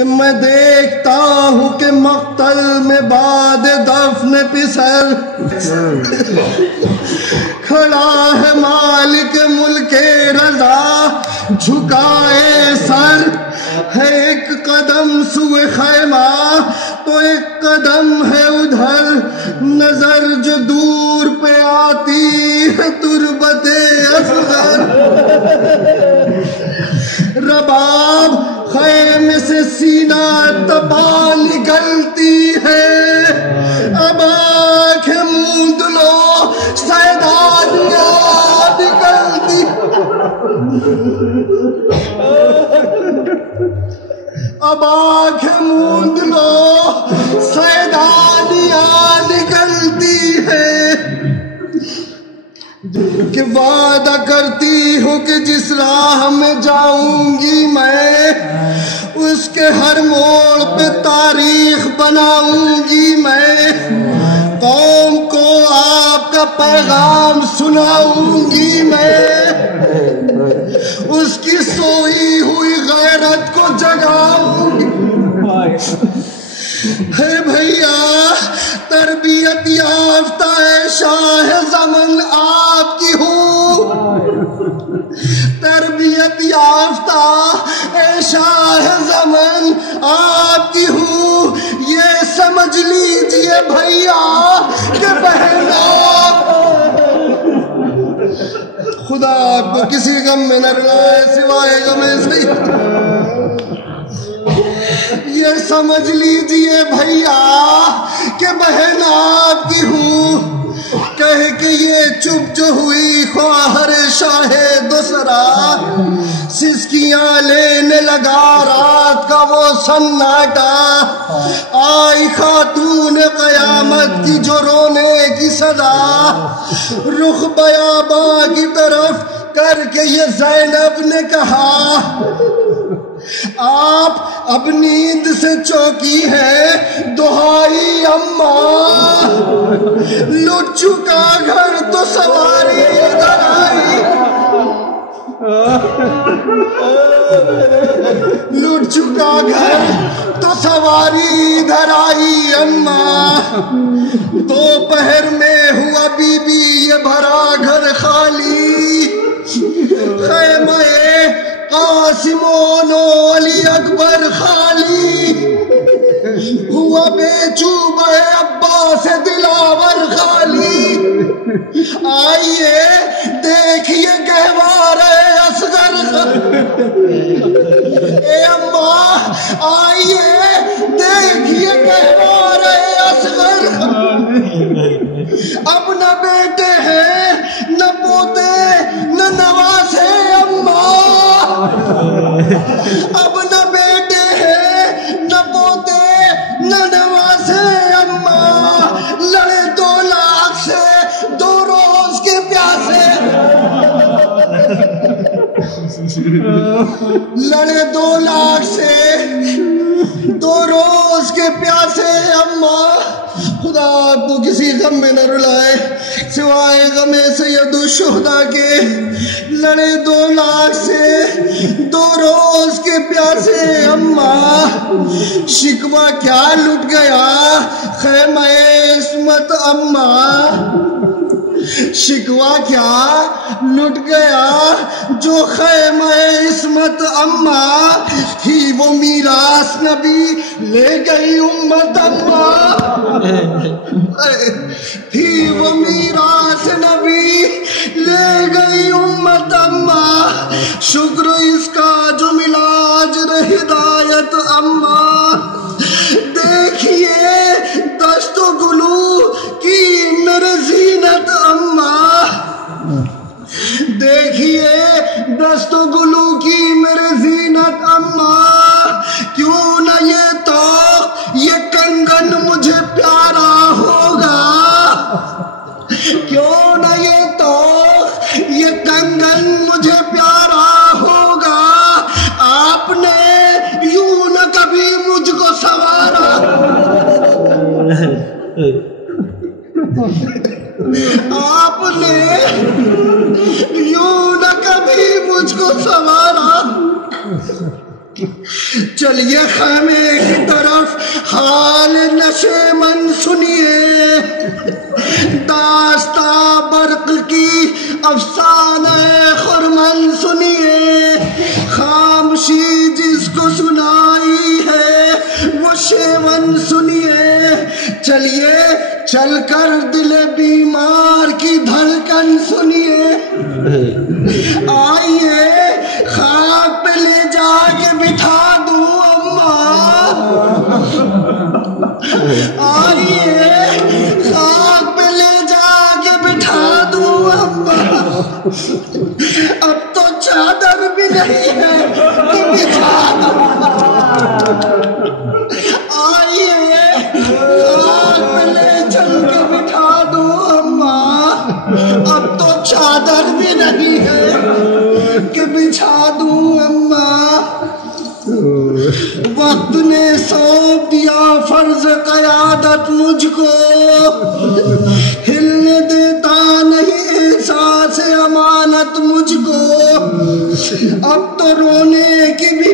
کہ میں دیکھتا ہوں کہ مقتل میں بعد دفن پسر کھڑا ہے مالک ملک رضا جھکائے سر ہے ایک قدم سوئے خیمہ تو ایک قدم ہے ادھر نظر جو دور پہ آتی ہے تربت اصغر رباب خیمے سے سینہ تپا نکلتی ہے اب آنکھیں موند لو سیدانیاں نکلتی اب آنکھیں موند لو سیدانیاں نکلتی ہے کہ وعدہ کرتی ہوں کہ جس راہ میں جاؤں گی میں اس کے ہر موڑ پہ تاریخ بناؤں گی میں قوم کو آپ کا پیغام سناؤں گی میں اس کی سوئی ہوئی غیرت کو جگاؤں گی ہے بھیا تربیت یافتہ شاہ زمن آپ کی ہوں تربیت یافتہ شاہ زمن آپ کی ہوں یہ سمجھ لیجئے بھیا کہ بہن خدا آپ کو کسی غم میں نہ رلائے سوائے غم سے یہ سمجھ لیجئے بھیا کہ بہن آپ کی ہوں کہہ کہ یہ چپ جو ہوئی خواہر شاہ دوسرا سسکیاں لینے لگا رات کا وہ سناٹا آئی خاتون قیامت کی جو رونے کی صدا رخ بیاباں کی طرف کر کے یہ زینب نے کہا آپ اب نیند سے چوکی ہے دہائی اماں لٹ چکا گھر تو سواری ادھر آئی لٹ چکا گھر تو سواری ادھر آئی اماں دوپہر میں ہوا بی بی یہ بھرا گھر خالی خیمہ قاسم و علی اکبر خالی ہوا بے چوب عباس دلاور خالی آئیے دیکھیے گہوار اصغر اے اماں آئیے دیکھیے گہوار اصغر اب نہ بیٹے ہیں نہ پوتے نہ نواسے اماں اب نہ بیٹے ہیں نہ پوتے نہ نواسے اماں لڑے 2 لاکھ سے 2 روز کے پیاسے لڑے 2 لاکھ سے 2 روز کے پیاسے اماں خدا آپ کو کسی غم میں نہ رلائے سوائے غم سید الشہداء کے لڑے 2 لاکھ سے 2 روز کے پیاسے اماں شکوہ کیا لٹ گیا خیمہ عصمت اماں شکوہ کیا لٹ گیا جو خیمہ عصمت اماں ہی وہ میراث نبی لے گئی امت اماں ہی وہ میراث نبی لے گئی امت اماں شکر اس کا جو ملا اجر ہدایت اماں دیکھیے دشت و گلو کی میرے زینت اماں دیکھیے دست و گلو کی میرے زینت اماں کیوں نہ یہ توق یہ کنگن مجھے پیارا ہوگا کیوں نہ یہ توق یہ کنگن مجھے پیارا ہوگا آپ نے یوں نہ کبھی مجھ کو خیمے کی طرف حال نشیمن سنیے، داستاں برق کی افسانہ خرمن سنیے، خاموشی جس کو سنائی ہے وہ شیون سنیے، چلیے چل کر دل بیمار کی دھڑکن سنیے، آئیے خواب پہ لے جا کے بٹھا دوں اماں، آئیے خواب پہ لے جا کے بٹھا دوں اماں، اب تو چادر بھی نہیں ہے کہ بچھا دوں، آئیے خواب پہ لے چل کے بٹھا دوں اماں، اب تو چادر بھی نہیں ہے کہ بچھا دوں اماں، وقت نے سونپ دیا فرض قیادت مجھ کو، ہلنے دیتا نہیں احساس امانت مجھ کو، اب تو رونے کی بھی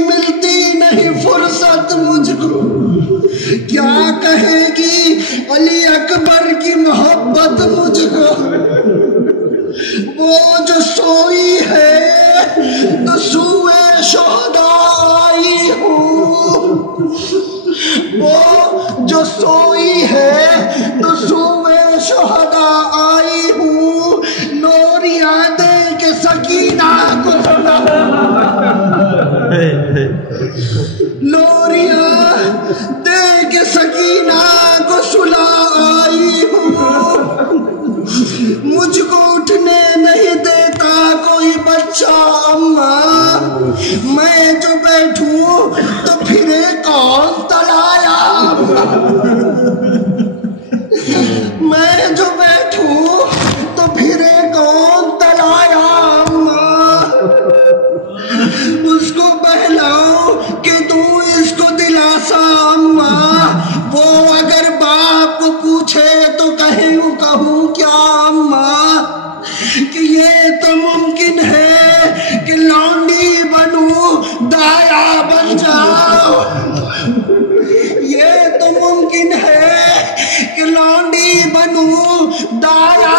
ملتی نہیں فرصت مجھ کو، کیا کہے گی علی اکبر کی محبت مجھ کو، وہ جو سوئی ہے تو سوئے شہداء آئی ہوں، وہ جو سوئی ہے تو سوئے شہداء آئی ہوں، لوریاں دے کے سکینہ کو سلا، لوریاں دے کے سکینہ کو سلا آئی ہوں، مجھ کو اٹھنے نہیں دیتا کوئی بچہ اماں، میں جو بیٹھوں تو پھرے کون تلایا اماں، میں جو بیٹھوں تو پھرے کون تلایا اماں، اس کو بہلاؤ کہ دوں اس کو دلاسا اماں، وہ اگر باپ کو پوچھے تو کہوں کیا اماں، کہ یہ تو ممکن ہے کہ لونڈی بنوں دایا بن جاؤ، یہ تو ممکن ہے کہ لونڈی بنوں دایا